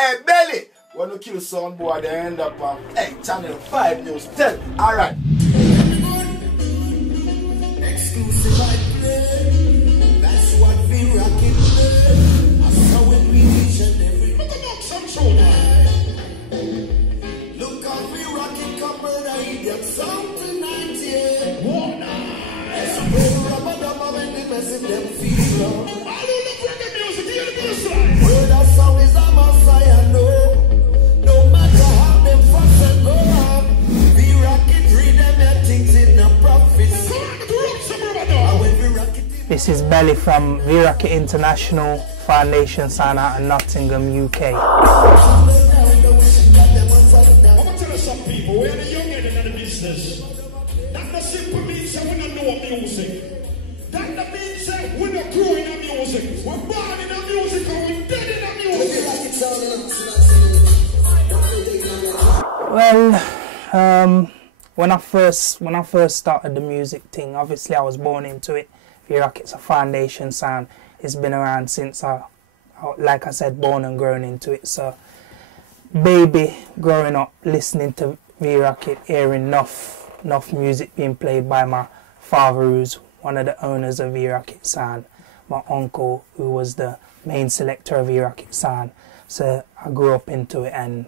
Hey, Belly! When you kill some boy, they end up on Channel 5 News 10. Alright. Exclusive I play. That's what we rockin' play. I saw when we reach and every. Look at some shoulder. Look how we rockin', come with a idiot sound tonight, yeah. Whoa, nice. Rubber when they mess them feel love. I love the reggae music, hear the music. Well, that sound is a messiah, no. No matter how them fuss and go on. We rockin', read them and things in the profits. This is Belly from V-Rocket International Foundation Sound out in Nottingham, UK. I'm going to tell you some people, we're the young end in the business. That the simple means that we don't know music. That the means that we're not growing in music. We're born in the music and we're dead in the music. Well, when I first started the music thing, obviously I was born into it. V-Rocket's a foundation sound. It's been around since like I said, born and grown into it. So, baby, growing up, listening to V-Rocket, hearing enough music being played by my father, who's one of the owners of V-Rocket Sound, my uncle, who was the main selector of V-Rocket Sound. So I grew up into it, and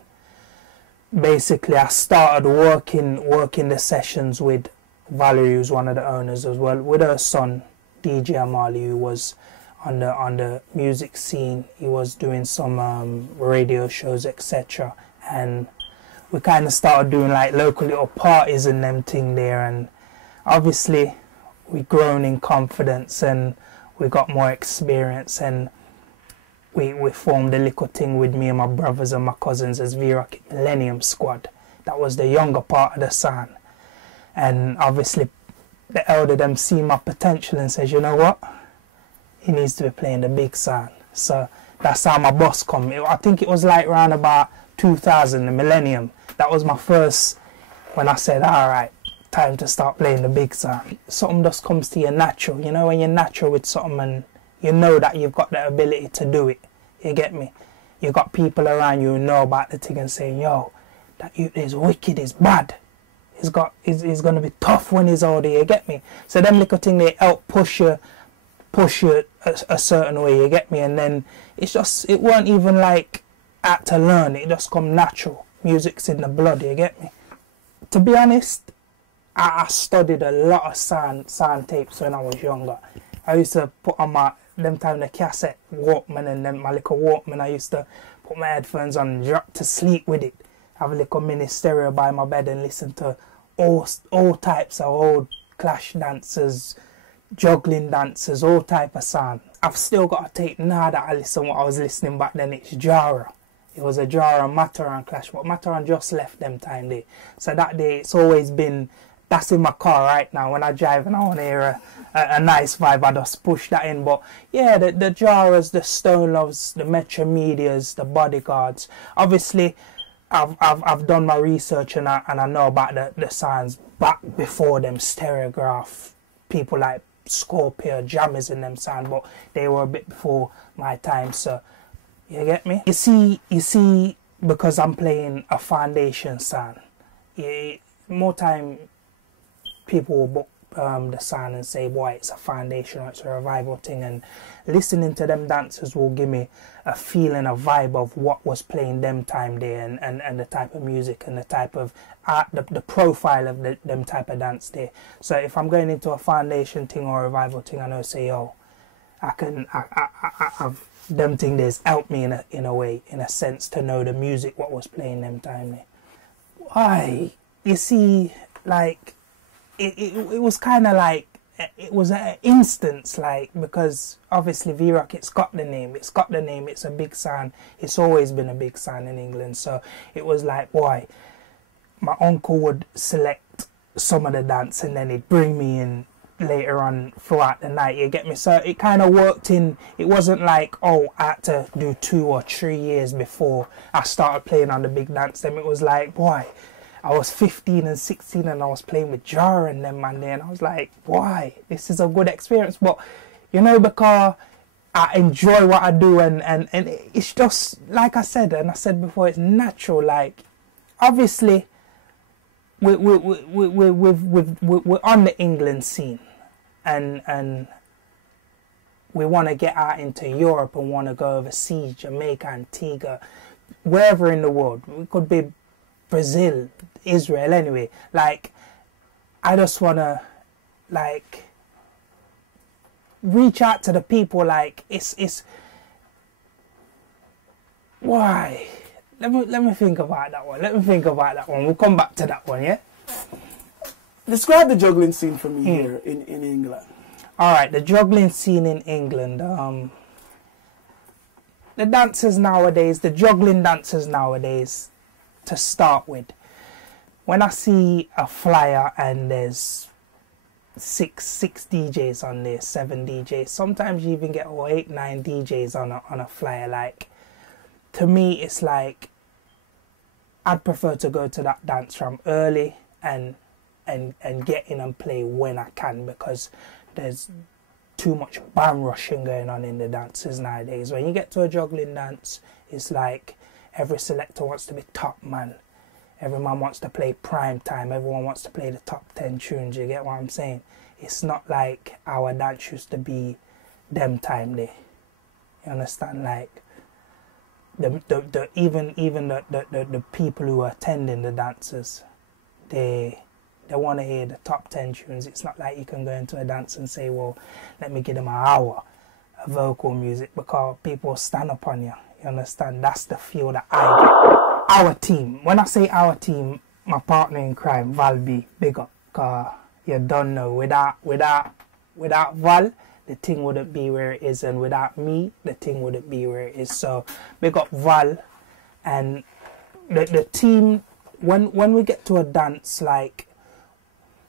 basically I started working the sessions with Valerie, who's one of the owners as well, with her son DJ Amali, who was on the music scene. He was doing some radio shows, etc. And we kind of started doing like local little parties and them thing there, and obviously we grown in confidence and we got more experience, and we formed a little thing with me and my brothers and my cousins as V-Rocket Millennium Squad. That was the younger part of the sound. And obviously the elder them see my potential and says, you know what, he needs to be playing the big sound. So that's how my boss come. I think it was like around about 2000, the Millennium. That was my first, when I said, all right, time to start playing the big sound. Something just comes to you natural. You know, when you're natural with something and you know that you've got the ability to do it. You get me? You got people around you who know about the thing and saying, yo, that youth is wicked, is bad. He's going to be tough when he's older, you get me? So them little thing, they help push you a certain way, you get me? And then it's just, it weren't even like had to learn, it just come natural. Music's in the blood, you get me? To be honest, I studied a lot of sound tapes when I was younger. I used to put on them time the cassette Walkman, and then my little Walkman, I used to put my headphones on and drop to sleep with it. Have a little mini stereo by my bed and listen to all types of old clash dancers, juggling dancers, all type of sound. I've still got a tape now that I listen what I was listening back then. It's Jara. It was a Jara Mataran clash, but Mataran just left them time there. So that day it's always been, that's in my car right now. When I drive and I want to hear a nice vibe, I just push that in. But yeah, the Jaras, the Stone Loves, the Metro Medias, the Bodyguards. Obviously, I've done my research and I know about the sounds back before them, Stereograph, people like Scorpio, Jammers in them sound, but they were a bit before my time. So you get me? You see, because I'm playing a foundation sound, more time people will book the sound and say, boy, it's a foundation or it's a revival thing, and listening to them dancers will give me a feeling, a vibe of what was playing them time there, and the type of music and the type of art, the profile of them type of dance there. So if I'm going into a foundation thing or a revival thing, I know, say, yo, I've them thing there's helped me in a way, in a sense, to know the music what was playing them time there. Why? You see, like, it was kind of like, it was an instance, like, because obviously V-Rocket's got the name, it's a big sound, it's always been a big sound in England. So it was like, boy, my uncle would select some of the dance and then he'd bring me in later on throughout the night, you get me? So it kind of worked in, it wasn't like, oh, I had to do 2 or 3 years before I started playing on the big dance. Then it was like, boy, I was 15 and 16 and I was playing with Jar and them man there, and I was like, boy, this is a good experience. But you know, because I enjoy what I do, and it's just like I said, and I said before, it's natural. Like, obviously, we're on the England scene, and we want to get out into Europe and want to go overseas, Jamaica, Antigua, wherever in the world. It could be Brazil, Israel, anyway. Like, I just want to, like, reach out to the people. Like, it's why? Let me think about that one. We'll come back to that one, yeah? Describe the juggling scene for me here in England. Alright, the juggling scene in England. The dancers nowadays, the juggling dancers nowadays, to start with, when I see a flyer and there's six DJs on there, 7 DJs, sometimes you even get 8, 9 DJs on a flyer. Like, to me, it's like, I'd prefer to go to that dance from early and get in and play when I can, because there's too much bam rushing going on in the dances nowadays. When you get to a juggling dance, it's like every selector wants to be top man. Every man wants to play prime time. Everyone wants to play the top 10 tunes. You get what I'm saying? It's not like our dance used to be them time there. You understand? Like, even the people who are attending the dances, they want to hear the top 10 tunes. It's not like you can go into a dance and say, well, let me give them an hour of vocal music, because people stand up on you. You understand? That's the feel that I get. Our team. When I say our team, my partner in crime, Val B, big up. Because you don't know, without Val, the thing wouldn't be where it is, and without me, the thing wouldn't be where it is. So big up Val and the team. When we get to a dance, like,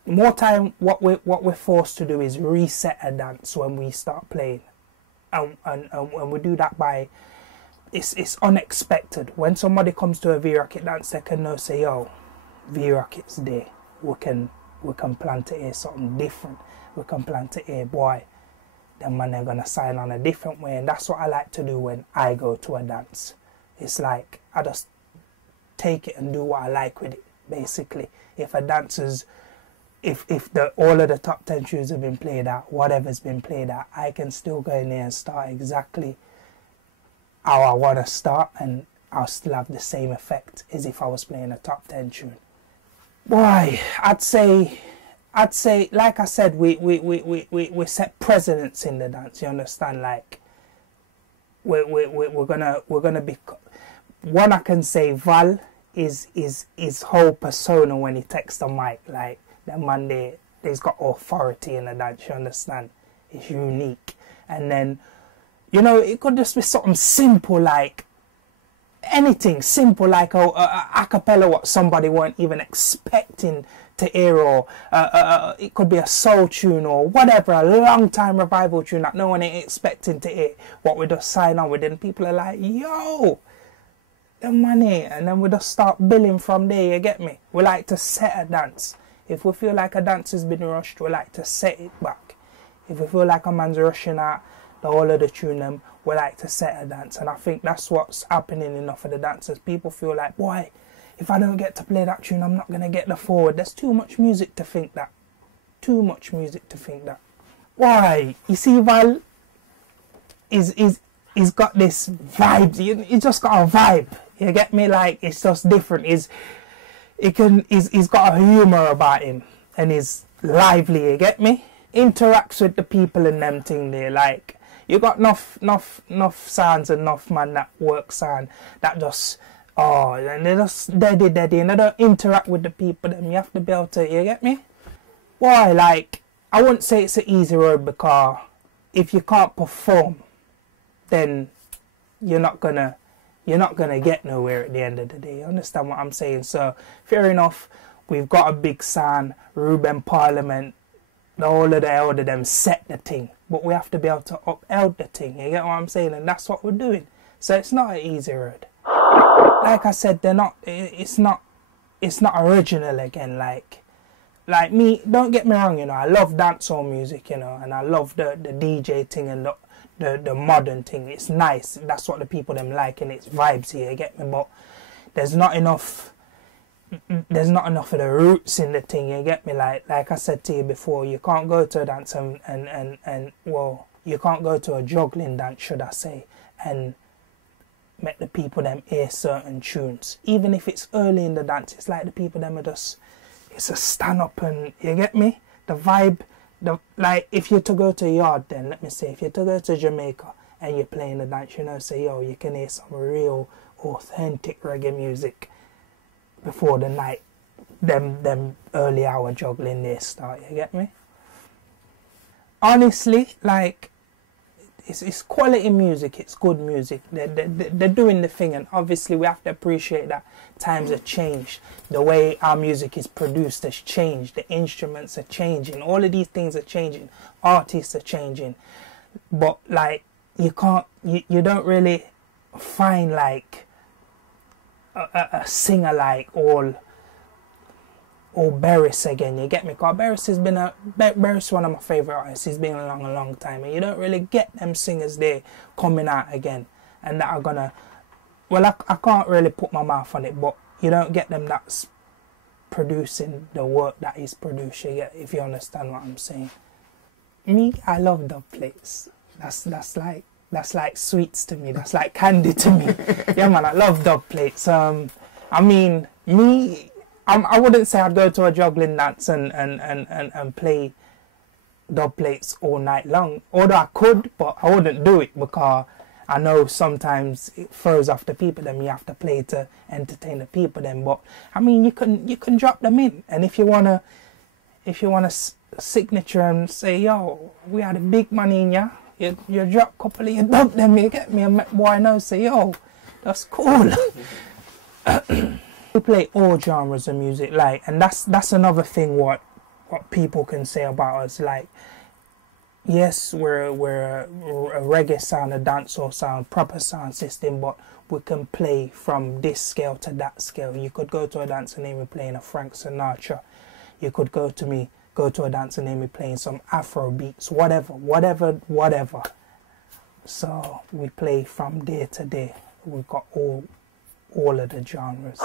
more time, what we're forced to do is reset a dance when we start playing, and we do that by, it's unexpected. When somebody comes to a V-Rocket dance, they can now say, yo, V-Rocket's there. We can plan to hear something different. We can plan to hear, boy, them man are gonna sign on a different way. And that's what I like to do when I go to a dance. It's like, I just take it and do what I like with it, basically. If a dance is, if all of the top 10 tunes have been played out, whatever's been played out, I can still go in there and start exactly how I want to start, and I'll still have the same effect as if I was playing a top 10 tune. Boy, I'd say, like I said, we set precedents in the dance. You understand? Like, we're gonna be one. I can say Val is his whole persona when he takes the mic. Like, that man, he's got authority in the dance. You understand? It's unique. And then, you know, it could just be something simple, like anything simple, like a cappella, what somebody weren't even expecting to hear, or it could be a soul tune or whatever, a long time revival tune that no one ain't expecting to hear, what we just sign on with, and people are like, yo, the money, and then we just start billing from there. You get me? We like to set a dance. If we feel like a dance has been rushed, we like to set it back. If we feel like a man's rushing out the whole of the tune, we like to set a dance. And I think that's what's happening enough for the dancers. People feel like, boy, if I don't get to play that tune, I'm not going to get the forward. There's too much music to think that. Too much music to think that. Why? You see, Val he's got this vibe. He's just got a vibe. You get me? Like, it's just different. He's got a humour about him, and he's lively. You get me? Interacts with the people and them thing there. Like, you got enough sounds and enough man that works on that just, oh, and they just deady, and they don't interact with the people. Them, you have to be able to, you get me? Why? Like, I wouldn't say it's an easy road, because if you can't perform, then you're not gonna get nowhere at the end of the day. You understand what I'm saying? So fair enough, we've got a big sound, Ruben Parliament, the whole of the elder them set the thing, but we have to be able to upheld the thing. You get what I'm saying? And that's what we're doing. So it's not an easy road. Like I said, it's not original again. Like me, don't get me wrong, you know, I love dancehall music, you know, and I love the DJ thing and the modern thing. It's nice. That's what the people them like, and it's vibes here. You get me? But there's not enough. There's not enough of the roots in the thing. You get me? Like I said to you before, you can't go to a dance and well, you can't go to a juggling dance, should I say, and make the people them hear certain tunes. Even if it's early in the dance, it's like the people them are just, it's a stand up, and you get me? The vibe, like if you're to go to a yard, then let me say, if you're to go to Jamaica and you're playing the dance, you know, say, yo, you can hear some real authentic reggae music before the night, them early hour juggling they start, you get me? Honestly, like, it's quality music, it's good music, they're doing the thing, and obviously we have to appreciate that times have changed, the way our music is produced has changed, the instruments are changing, all of these things are changing, artists are changing, but like, you don't really find like a singer like all Beres again, you get me? Because Beres one of my favourite artists. He's been along a long time, and you don't really get them singers there coming out again, and that are gonna, well, I can't really put my mouth on it, but you don't get them that's producing the work that he's producing, if you understand what I'm saying. Me, I love dub plates. That's like sweets to me. That's like candy to me. Yeah, man, I love dub plates. I mean, me, I wouldn't say I'd go to a juggling dance and play dub plates all night long. Although I could, but I wouldn't do it because I know sometimes it throws off the people. Then you have to play to entertain the people. Then, but I mean, you can drop them in, and if you wanna signature and say, yo, we had a big money in ya. You drop a couple of your dub them, you get me, and make boy know say, yo, that's cool. We play all genres of music, like, and that's another thing what people can say about us. Like, yes, we're a reggae sound, a dancehall sound, proper sound system, but we can play from this scale to that scale. You could go to a dance and hear me playing a Frank Sinatra. You could go to a dance and hear me playing some Afro beats, whatever. So we play from day to day. We've got all of the genres.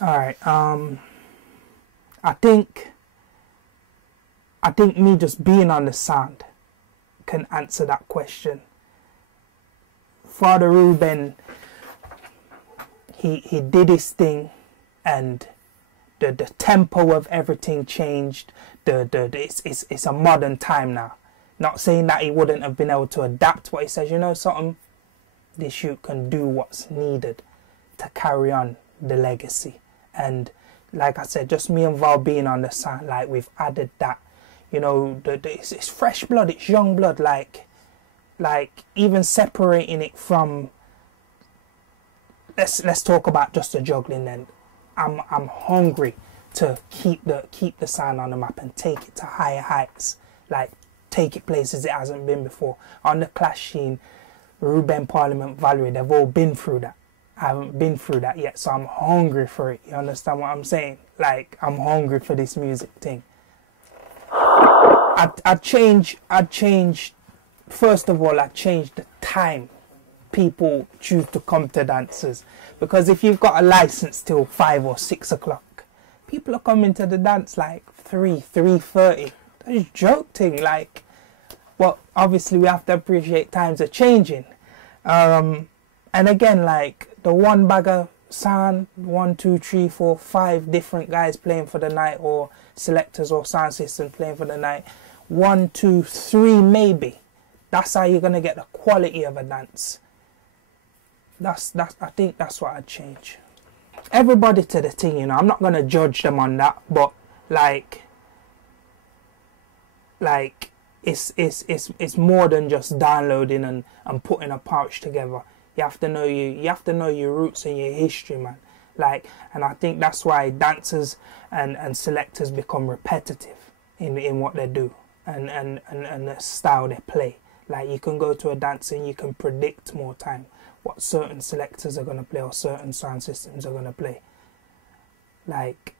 Alright, I think me just being on the sound can answer that question. Father Ruben, he did his thing, and the tempo of everything changed. It's a modern time now. Not saying that he wouldn't have been able to adapt, but he says, you know something, this youth can do what's needed to carry on the legacy. And like I said, just me and Val being on the sound, like, we've added that, you know, it's fresh blood, it's young blood, like even separating it from, let's talk about just the juggling then. I'm hungry to keep the sound on the map and take it to higher heights, like take it places it hasn't been before. On the Clash scene, Ruben, Parliament, Valerie, they've all been through that. I haven't been through that yet, so I'm hungry for it. You understand what I'm saying? Like, I'm hungry for this music thing. I'd change, first of all, I'd change the time people choose to come to dances. Because if you've got a license till 5 or 6 o'clock, people are coming to the dance like 3:30. That's a joke thing, like, well, obviously we have to appreciate times are changing. And again, like, the one bagger sound, 1, 2, 3, 4, 5 different guys playing for the night, or selectors or sound system playing for the night, 1, 2, 3 maybe. That's how you're gonna get the quality of a dance. I think that's what I'd change. Everybody to the thing, you know. I'm not gonna judge them on that, but like it's more than just downloading and putting a pouch together. You have to know your roots and your history, man. Like, and I think that's why dancers and selectors become repetitive in what they do and the style they play. Like, you can go to a dance and you can predict more time what certain selectors are gonna play or certain sound systems are gonna play. Like,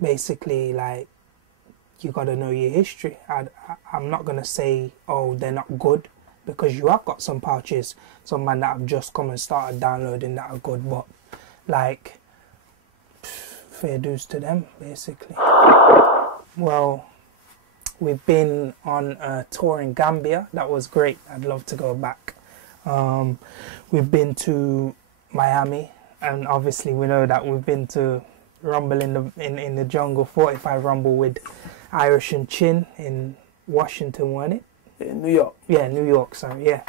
basically, like, you got to know your history. I'm not going to say, oh, they're not good, because you have got some pouches, some man that have just come and started downloading that are good, but like, fair dues to them, basically. Well, we've been on a tour in Gambia. That was great. I'd love to go back. We've been to Miami, and obviously we know that we've been to Rumble in the Jungle, 45 Rumble with Irish and Chin in Washington, wasn't it? In New York. Yeah, New York, sorry, yeah.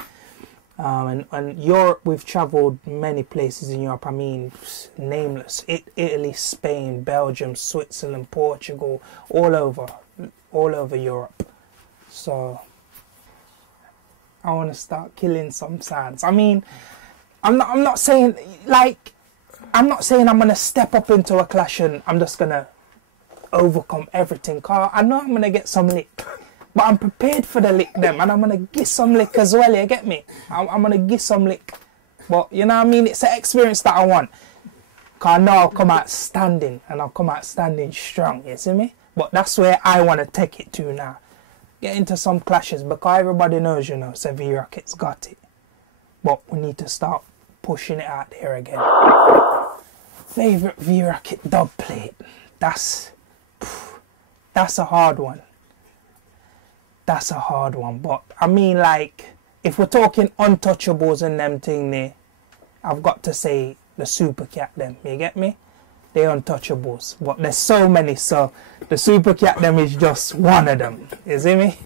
And Europe, we've travelled many places in Europe. I mean, nameless. Italy, Spain, Belgium, Switzerland, Portugal, all over Europe. So I want to start killing some sounds. I mean, I'm not saying I'm going to step up into a clash and I'm just going to overcome everything. I know I'm going to get some lick, but I'm prepared for the lick them, and I'm going to get some lick as well, you get me? I'm going to get some lick. But, you know what I mean? It's an experience that I want. Because I know I'll come out standing, and I'll come out standing strong, you see me? But that's where I want to take it to now. Get into some clashes, because everybody knows, you know, Seville Rockets got it. But we need to start pushing it out there again. Favourite V-Rocket dub plate. That's a hard one. That's a hard one. But I mean, like, if we're talking untouchables and them thing there, I've got to say the Super Cat them. You get me? They're untouchables. But there's so many, so the Super Cat them is just one of them. You see me?